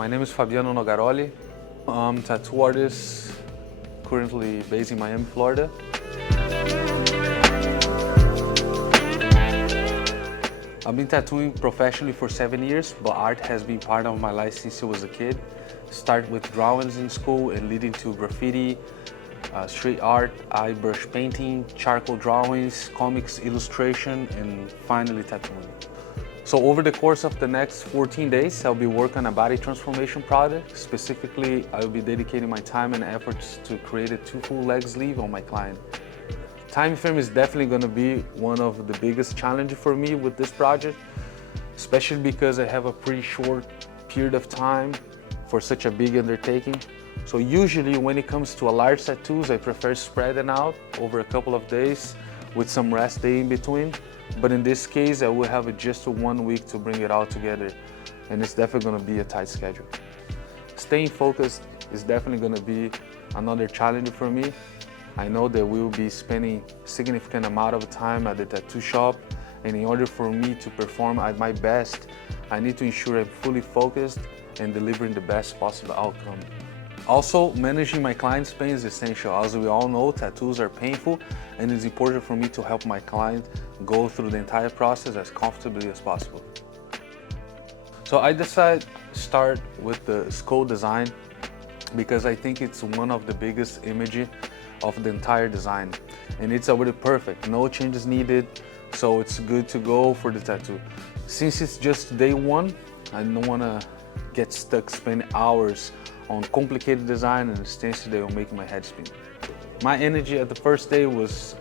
My name is Fabiano Nogaroli. I'm a tattoo artist currently based in Miami, Florida. I've been tattooing professionally for 7 years, but art has been part of my life since I was a kid. Started with drawings in school and leading to graffiti, street art, airbrush painting, charcoal drawings, comics, illustration, and finally tattooing. So over the course of the next 14 days, I'll be working on a body transformation project. Specifically, I'll be dedicating my time and efforts to create a 2 full leg sleeve on my client. Time frame is definitely going to be one of the biggest challenges for me with this project, especially because I have a pretty short period of time for such a big undertaking. So usually when it comes to a large tattoos, I prefer spreading out over a couple of days with some rest day in between. But in this case, I will have just 1 week to bring it all together, and it's definitely going to be a tight schedule. Staying focused is definitely going to be another challenge for me. I know that we will be spending a significant amount of time at the tattoo shop, and in order for me to perform at my best, I need to ensure I'm fully focused and delivering the best possible outcome. Also, managing my client's pain is essential. As we all know, tattoos are painful, and it's important for me to help my client go through the entire process as comfortably as possible. So I decided to start with the skull design because I think it's one of the biggest images of the entire design, and it's already perfect, no changes needed, so it's good to go for the tattoo. Since it's just day one, I don't want to get stuck spending hours on complicated design and stencil that will make my head spin. My energy at the first day was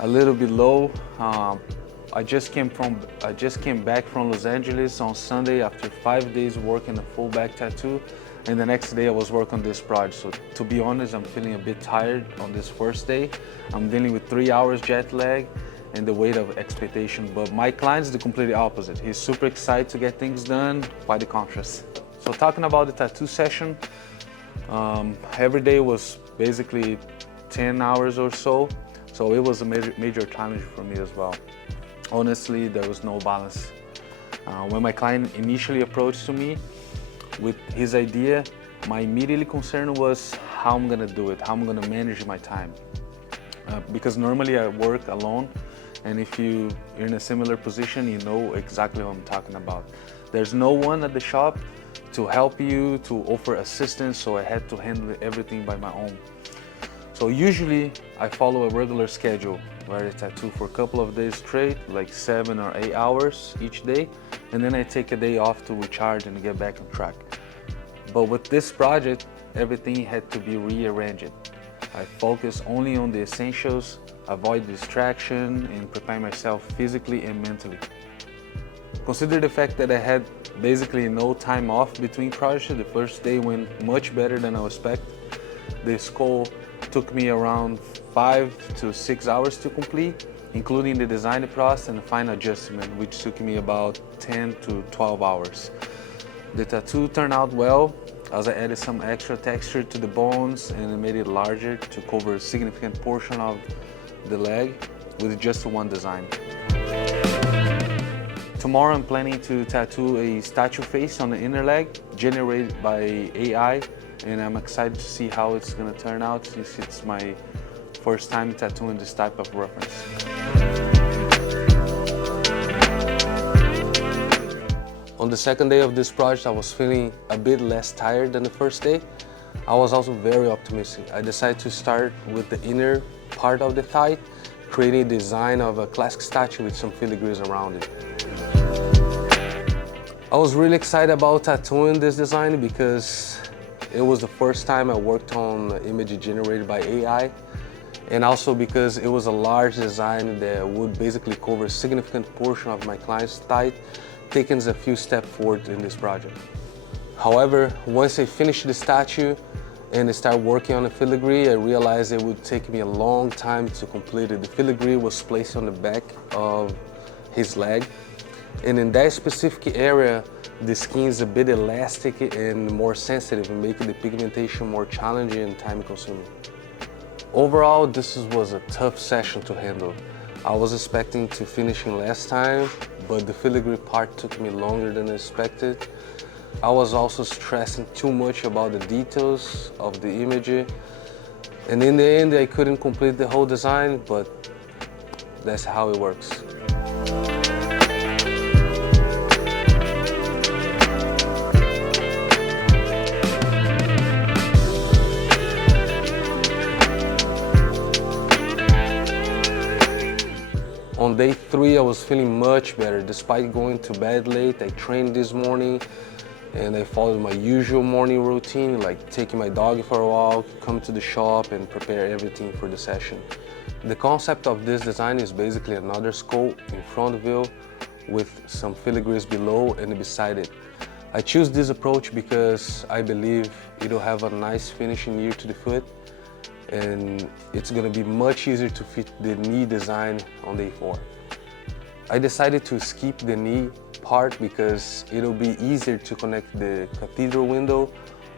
a little bit low. I just came back from Los Angeles on Sunday after 5 days working a full back tattoo, and the next day I was working on this project. So to be honest, I'm feeling a bit tired on this first day. I'm dealing with 3 hours jet lag and the weight of expectation, but my client's the completely opposite. He's super excited to get things done, quite the contrast. So talking about the tattoo session, every day was basically 10 hours or so. So it was a major challenge for me as well. Honestly, there was no balance. When my client initially approached to me with his idea, my immediate concern was how I'm gonna do it, how I'm gonna manage my time. Because normally I work alone, and if you're in a similar position, you know exactly what I'm talking about. There's no one at the shop to help you, to offer assistance, so I had to handle everything by my own. So usually I follow a regular schedule where I tattoo for a couple of days straight, like 7 or 8 hours each day, and then I take a day off to recharge and get back on track. But with this project, everything had to be rearranged. I focus only on the essentials, avoid distraction, and prepare myself physically and mentally. Consider the fact that I had basically no time off between projects. The first day went much better than I expected. The skull took me around 5 to 6 hours to complete, including the design process and the final adjustment, which took me about 10 to 12 hours. The tattoo turned out well as I added some extra texture to the bones and made it larger to cover a significant portion of the leg with just one design. Tomorrow I'm planning to tattoo a statue face on the inner leg generated by AI, and I'm excited to see how it's going to turn out since it's my first time tattooing this type of reference. On the second day of this project, I was feeling a bit less tired than the first day. I was also very optimistic. I decided to start with the inner part of the thigh, creating a design of a classic statue with some filigrees around it. I was really excited about tattooing this design because it was the first time I worked on an image generated by AI, and also because it was a large design that would basically cover a significant portion of my client's thigh, taking us a few steps forward in this project. However, once I finished the statue and I started working on the filigree, I realized it would take me a long time to complete it. The filigree was placed on the back of his leg, and in that specific area, the skin is a bit elastic and more sensitive, making the pigmentation more challenging and time-consuming. Overall, this was a tough session to handle. I was expecting to finish in less time, but the filigree part took me longer than expected. I was also stressing too much about the details of the image, and in the end I couldn't complete the whole design, but that's how it works. On day 3, I was feeling much better. Despite going to bed late, I trained this morning and I followed my usual morning routine, like taking my dog for a walk, come to the shop and prepare everything for the session. The concept of this design is basically another skull in front view with some filigrees below and beside it. I choose this approach because I believe it'll have a nice finishing ear to the foot, and it's gonna be much easier to fit the knee design on day 4. I decided to skip the knee part because it'll be easier to connect the cathedral window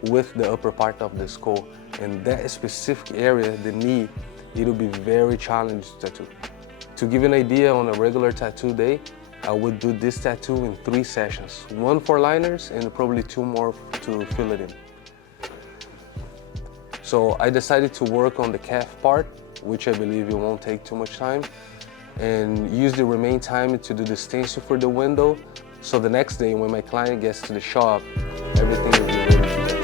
with the upper part of the skull. And that specific area, the knee, it'll be very challenging to tattoo. To give you an idea, on a regular tattoo day, I would do this tattoo in 3 sessions. 1 for liners and probably 2 more to fill it in. So I decided to work on the calf part, which I believe it won't take too much time, and use the remaining time to do the stencil for the window, so the next day when my client gets to the shop, everything will be ready to tattoo.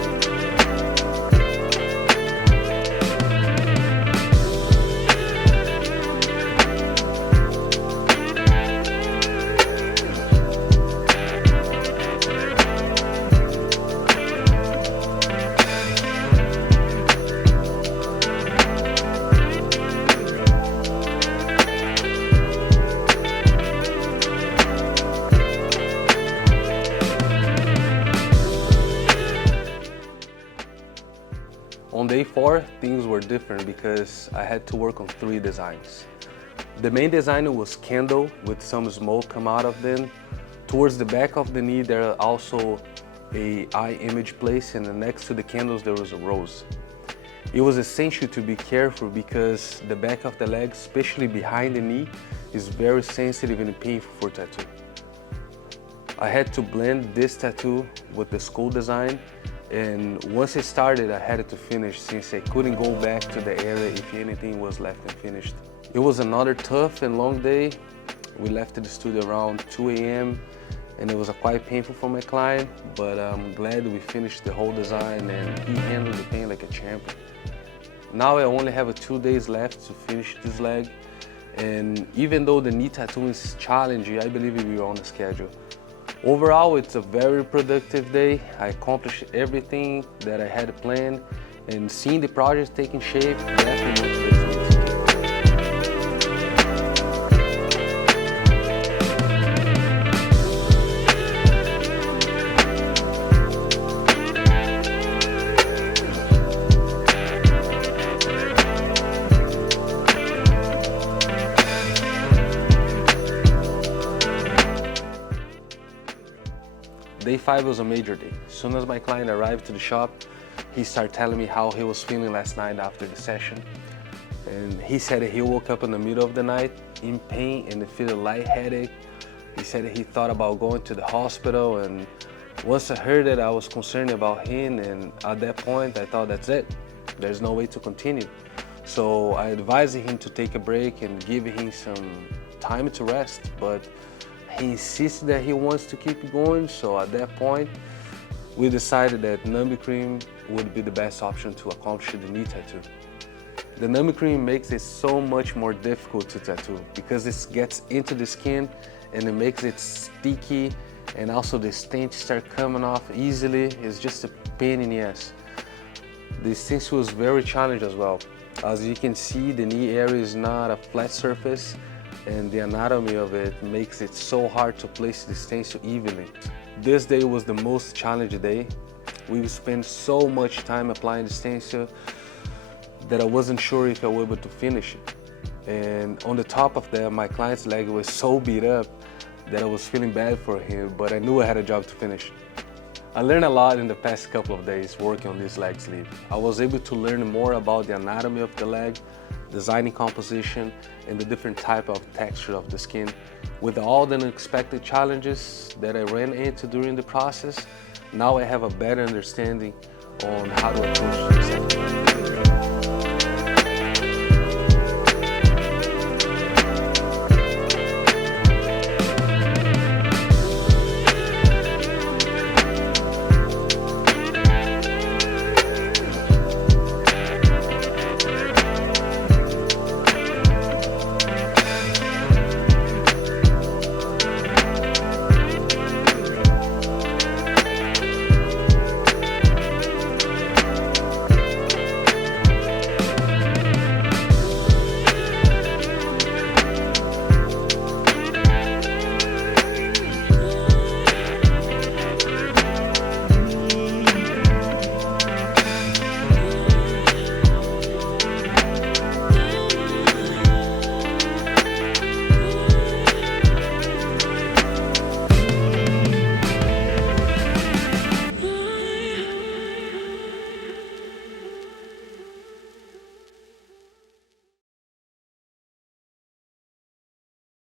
On day 4, things were different because I had to work on 3 designs. The main design was candle with some smoke come out of them. Towards the back of the knee there are also a eye image placed, and next to the candles there was a rose. It was essential to be careful because the back of the leg, especially behind the knee, is very sensitive and painful for tattoo. I had to blend this tattoo with the skull design, and once it started, I had to finish since I couldn't go back to the area if anything was left unfinished. It was another tough and long day. We left the studio around 2 a.m. and it was quite painful for my client, but I'm glad we finished the whole design and he handled the pain like a champion. Now I only have 2 days left to finish this leg, and even though the knee tattoo is challenging, I believe we are on the schedule. Overall, it's a very productive day. I accomplished everything that I had planned, and seeing the project taking shape definitely motivates me to keep going. Day 5 was a major day. As soon as my client arrived to the shop, he started telling me how he was feeling last night after the session. And he said that he woke up in the middle of the night in pain and feeling lightheaded. He said that he thought about going to the hospital, and once I heard that, I was concerned about him, and at that point I thought, that's it. There's no way to continue. So I advised him to take a break and give him some time to rest, but he insisted that he wants to keep going, so at that point, we decided that numbing cream would be the best option to accomplish the knee tattoo. The numbing cream makes it so much more difficult to tattoo because it gets into the skin and it makes it sticky, and also the stench start coming off easily. It's just a pain in the ass. The stencil was very challenging as well. As you can see, the knee area is not a flat surface, and the anatomy of it makes it so hard to place the stencil evenly. This day was the most challenging day. We spent so much time applying the stencil that I wasn't sure if I was able to finish it. And on the top of that, my client's leg was so beat up that I was feeling bad for him, but I knew I had a job to finish. I learned a lot in the past couple of days working on this leg sleeve. I was able to learn more about the anatomy of the leg, designing composition, and the different type of texture of the skin. With all the unexpected challenges that I ran into during the process, Now I have a better understanding on how to approach the second time.